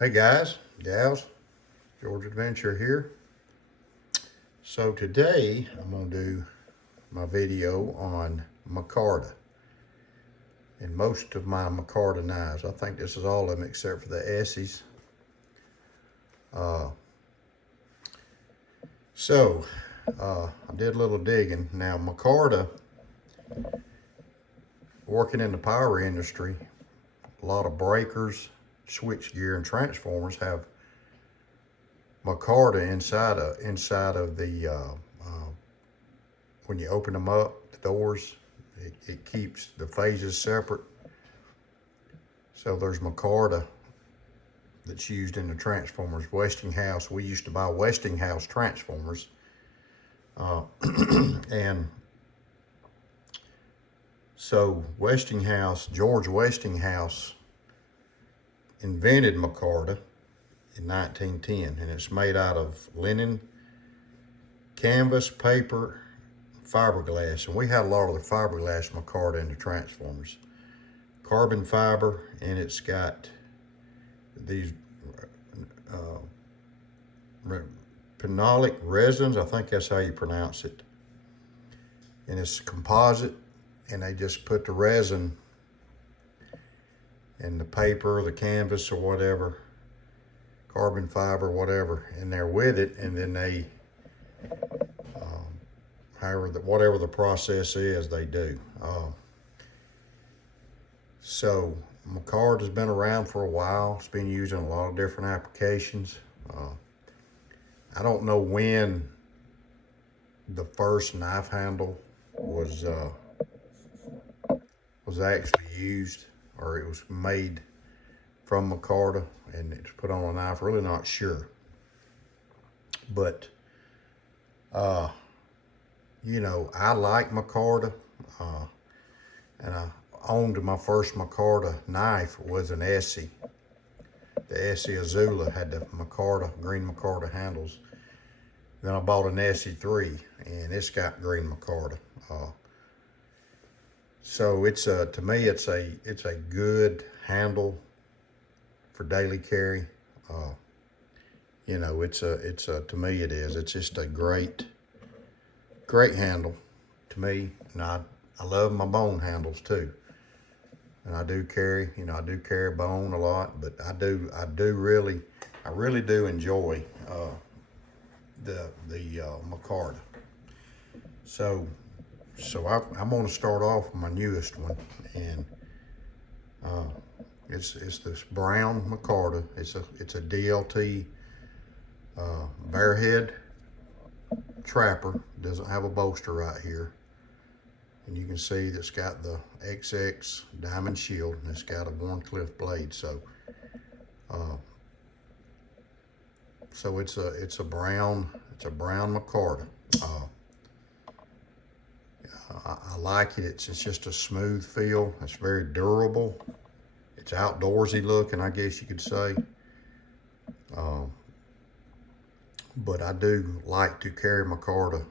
Hey guys, gals, George Adventure here. So today I'm going to do my video on micarta and most of my micarta knives. I think this is all of them except for the Essies. Uh, I did a little digging. Now micarta, working in the power industry, a lot of breakers, switchgear, and transformers have micarta inside of the when you open them up, the doors, it keeps the phases separate. So there's micarta that's used in the transformers. Westinghouse, we used to buy Westinghouse transformers. And so George Westinghouse invented micarta in 1910, and it's made out of linen, canvas, paper, fiberglass, and we had a lot of the fiberglass micarta in the transformers. Carbon fiber, and it's got these phenolic resins, I think that's how you pronounce it. And it's composite, and they just put the resin and the paper, the canvas or whatever, carbon fiber, whatever, in there with it, and then they, whatever the process is, they do. So micarta has been around for a while. It's been used in a lot of different applications. I don't know when the first knife handle was actually used, or it was made from micarta and it's put on a knife. Really not sure, but I like micarta, and I owned my first micarta knife was an Essie. The Essie Azula had the green micarta handles. Then I bought an Essie 3, and it's got green micarta. So to me it's a good handle for daily carry. To me it is. It's just a great handle to me. And I love my bone handles too. And I do carry bone a lot, but I really do enjoy the micarta. So I'm going to start off with my newest one, and it's this brown micarta. It's a DLT bearhead trapper. Doesn't have a bolster right here. And you can see that's got the XX diamond shield, and it's got a Warncliffe blade. So, it's a brown micarta. I like it. It's just a smooth feel. It's very durable. It's outdoorsy looking, I guess you could say. But I do like to carry micarta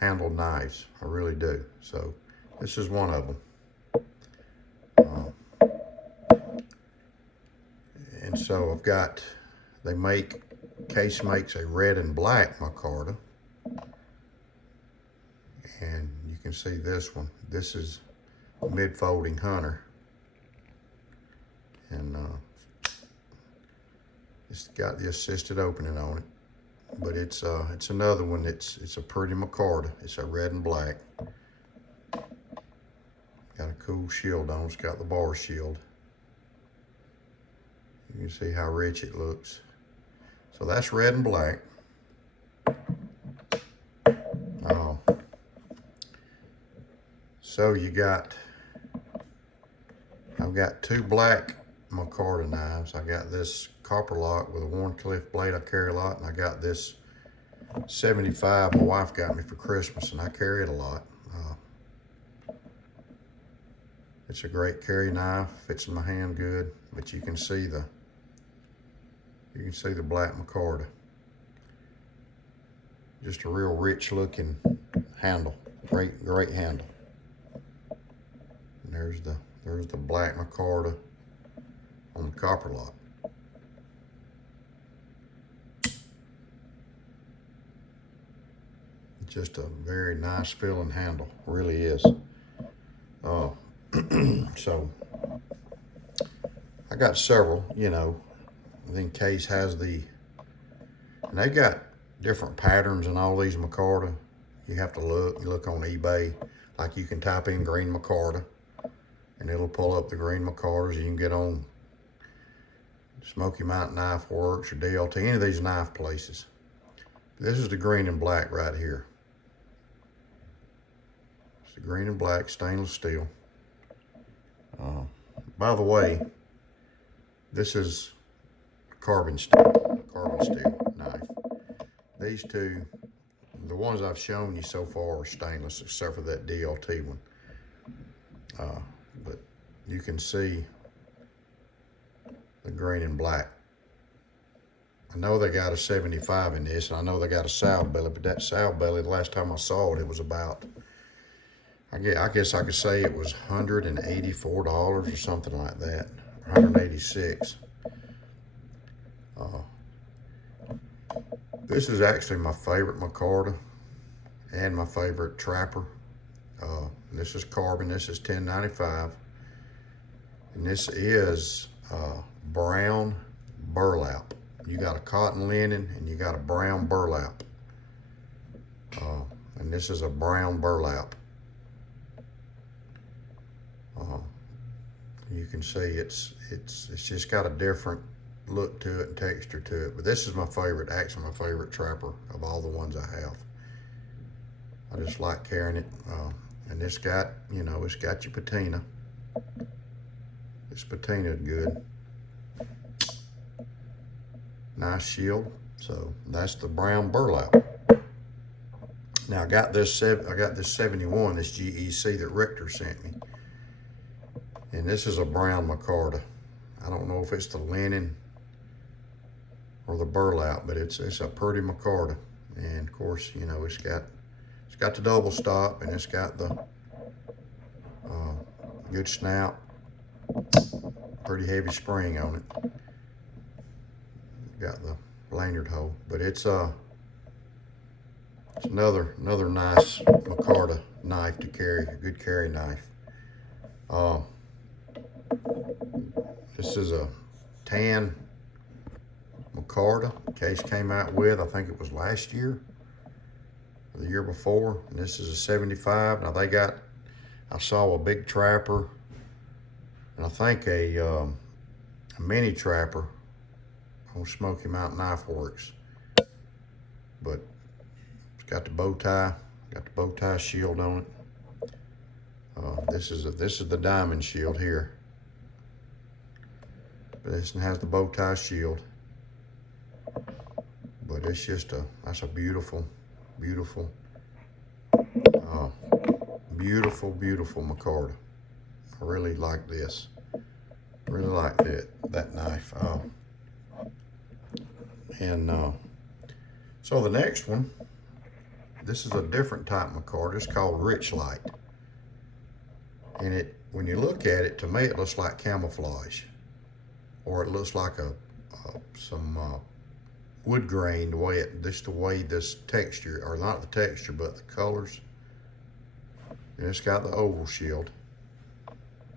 handled knives. I really do. So this is one of them. And so Case makes a red and black micarta. And you can see this one. This is mid-folding Hunter. And it's got the assisted opening on it. But it's another one. It's a pretty micarta. It's a red and black. Got a cool shield on. It's got the bar shield. You can see how rich it looks. So that's red and black. So I've got two black micarta knives. I got this copper lock with a Warncliffe blade I carry a lot, and I got this 75 my wife got me for Christmas, and I carry it a lot. It's a great carry knife, fits in my hand good, but you can see the black micarta. Just a real rich looking handle. Great handle. And there's the black micarta on copper lock. Just a very nice feeling handle, really is. So I got several, you know. Then Case has the, and they got different patterns in all these micarta. You have to look, you look on eBay, like you can type in green micarta and it'll pull up the green micartas. You can get on Smoky Mountain Knife Works or DLT, any of these knife places. This is the green and black right here. It's the green and black stainless steel. By the way, this is carbon steel knife. These two, the ones I've shown you so far are stainless, except for that DLT one. But you can see the green and black. I know they got a 75 in this, and I know they got a sow belly, but that sow belly, the last time I saw it, it was about, I guess I could say it was $184 or something like that, $186. This is actually my favorite micarta and my favorite trapper. This is carbon, this is 1095, and this is brown burlap. You got a cotton linen and you got a brown burlap. And this is a brown burlap. You can see it's just got a different look to it and texture to it. But this is my favorite, actually my favorite trapper of all the ones I have. I just like carrying it. And it's got, you know, it's got your patina. This patina is good. Nice shield. So that's the brown burlap. Now I got this 71, this GEC that Richter sent me. And this is a brown micarta. I don't know if it's the linen or the burlap, but it's a pretty micarta. And of course, you know, it's got the double stop, and it's got the good snout, pretty heavy spring on it. Got the lanyard hole, but it's another nice micarta knife to carry, a good carry knife. This is a tan micarta Case came out with, I think it was last year or the year before, and this is a 75. Now they got, I saw a big trapper and I think a mini trapper on Smoky Mountain Knife Works, but it's got the bow tie shield on it. This is the diamond shield here. This one has the bow tie shield, but it's just that's a beautiful, beautiful, beautiful micarta. I really like this. Really like that knife. So the next one, this is a different type of micarta. It's called Rich Light. And when you look at it, to me it looks like camouflage, or it looks like some wood grain, the way this texture, or not the texture, but the colors. And it's got the oval shield,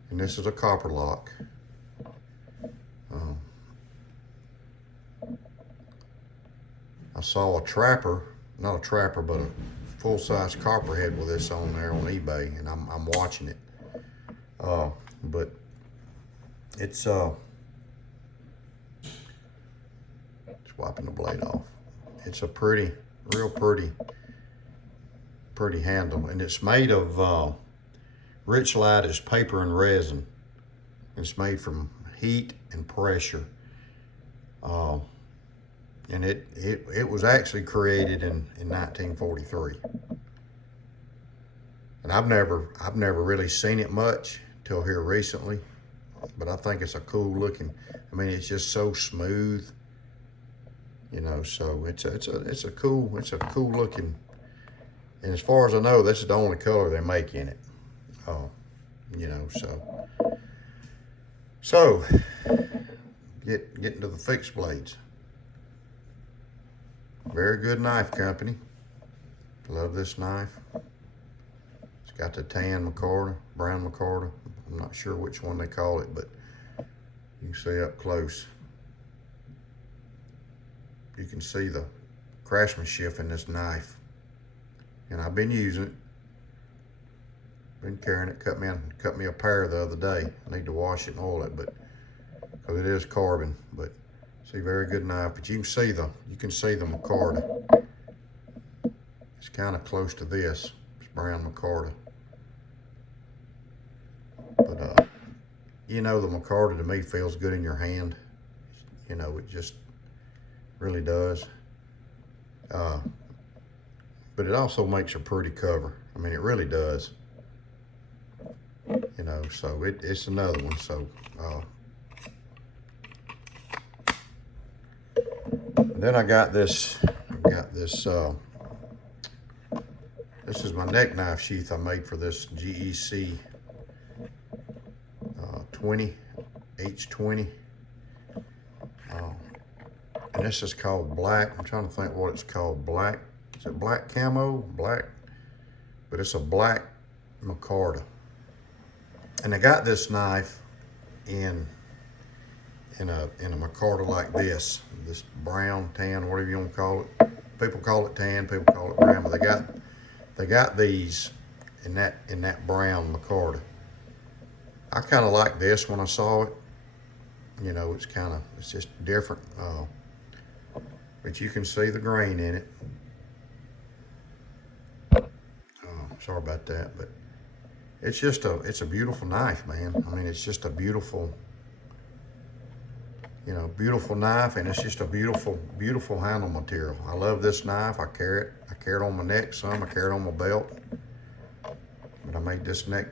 and this is a copper lock. I saw a trapper, not a trapper, but a full-size copperhead with this on there on eBay, and I'm watching it. But it's just wiping the blade off. It's a real pretty handle, and it's made of Rich Light is paper and resin. It's made from heat and pressure. And it was actually created in 1943. And I've never really seen it much till here recently, but I think it's a cool looking. I mean, it's just so smooth, you know. So it's a cool looking. And as far as I know, this is the only color they make in it. You know, so fixed blades. Very good knife company. Love this knife. It's got the tan micarta, brown micarta. I'm not sure which one they call it, but you can see up close. You can see the craftsmanship in this knife. And I've been using it. Been carrying it. Cut me a pair the other day. I need to wash it and oil it, but because it is carbon. But see, very good knife. But you can see the micarta. It's kind of close to this. It's brown micarta. But you know, the micarta to me feels good in your hand. You know, it just really does. But it also makes a pretty cover. I mean, it really does. You know, so it's another one. So then I got this. This is my neck knife sheath I made for this GEC 20 H20. And this is called black. I'm trying to think what it's called. Black. Is it black camo? Black. But it's a black micarta. And I got this knife in a micarta like this brown, tan, whatever you want to call it. People call it tan, people call it brown, but they got these in that brown micarta. I kind of like this when I saw it. You know, it's just different. But you can see the grain in it. Sorry about that, but it's a beautiful knife, man. I mean, it's just a beautiful, beautiful knife, and it's just a beautiful, beautiful handle material. I love this knife. I carry it on my neck some. I carry it on my belt. But I made this neck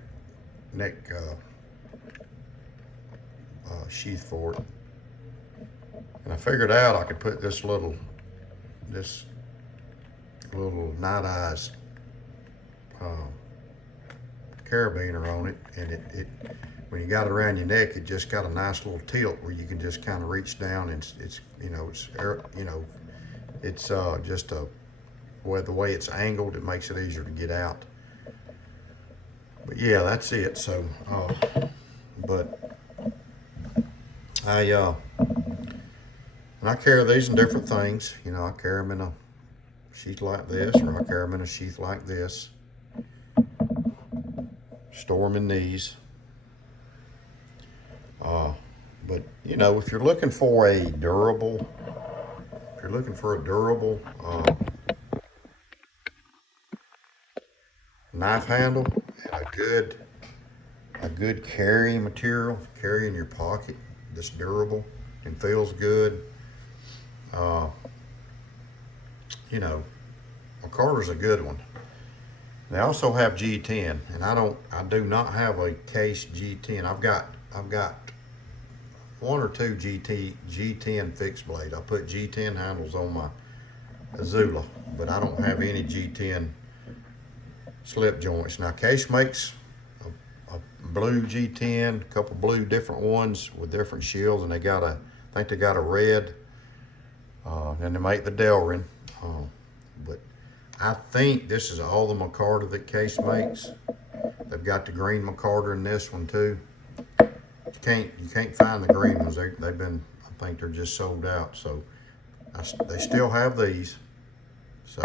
sheath for it. And I figured out I could put this little Night Eyes carabiner on it, and it when you got it around your neck, it just got a nice little tilt where you can just kind of reach down, and it's just the way it's angled, it makes it easier to get out. But yeah, that's it. So but I carry these in different things. You know, I carry them in a sheath like this, or I carry them in a sheath like this. Store them in these. But you know, if you're looking for a durable, knife handle and a good carrying material, carry in your pocket, that's durable and feels good. You know, Micarta's a good one. They also have G10, and I do not have a case G10. I've got one or two G10 fixed blade. I put G10 handles on my Azula, but I don't have any G10 slip joints. Now, Case makes a blue G10, a couple blue different ones with different shields, and I think they got a red, and they make the Delrin. But I think this is all the micarta that Case makes. They've got the green micarta in this one too. You can't find the green ones. They've been, I think they're just sold out. So they still have these. So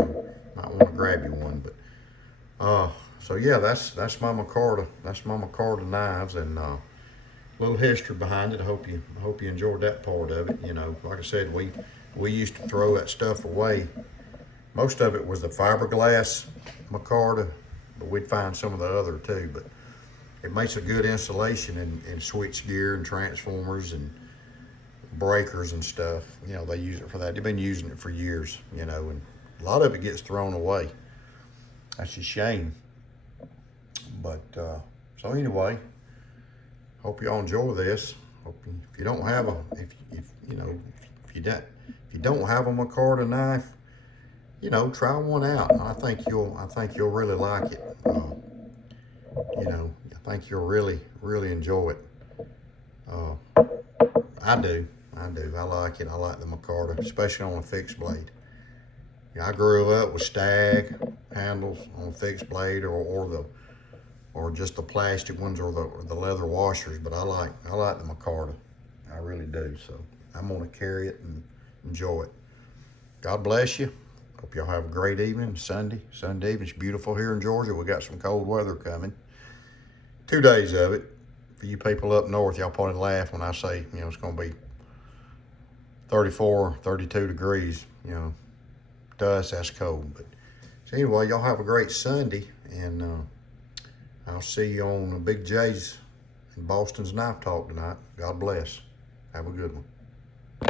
might want to grab you one. But so yeah, that's my micarta. That's my micarta knives, and a little history behind it. I hope you enjoyed that part of it. You know, like I said, we used to throw that stuff away. Most of it was the fiberglass micarta, but we'd find some of the other too. But it makes a good insulation in switch gear and transformers and breakers and stuff. You know, they use it for that. They've been using it for years, you know, and a lot of it gets thrown away. That's a shame. But so anyway, hope y'all enjoy this. If you don't have if you don't have a micarta knife, you know, try one out. I think you'll really like it. You know, I think you'll really enjoy it. I do. I do. I like it. I like the Micarta, especially on a fixed blade. Yeah, I grew up with stag handles on a fixed blade, or just the plastic ones, or the leather washers. But I like the Micarta. I really do. So I'm gonna carry it and enjoy it. God bless you. Hope y'all have a great evening. Sunday evening. It's beautiful here in Georgia. We got some cold weather coming. 2 days of it. For you people up north, y'all probably laugh when I say, it's gonna be 34, 32 degrees. To us, that's cold. But so anyway, y'all have a great Sunday, and I'll see you on Big J's in Boston's Knife Talk tonight. God bless. Have a good one.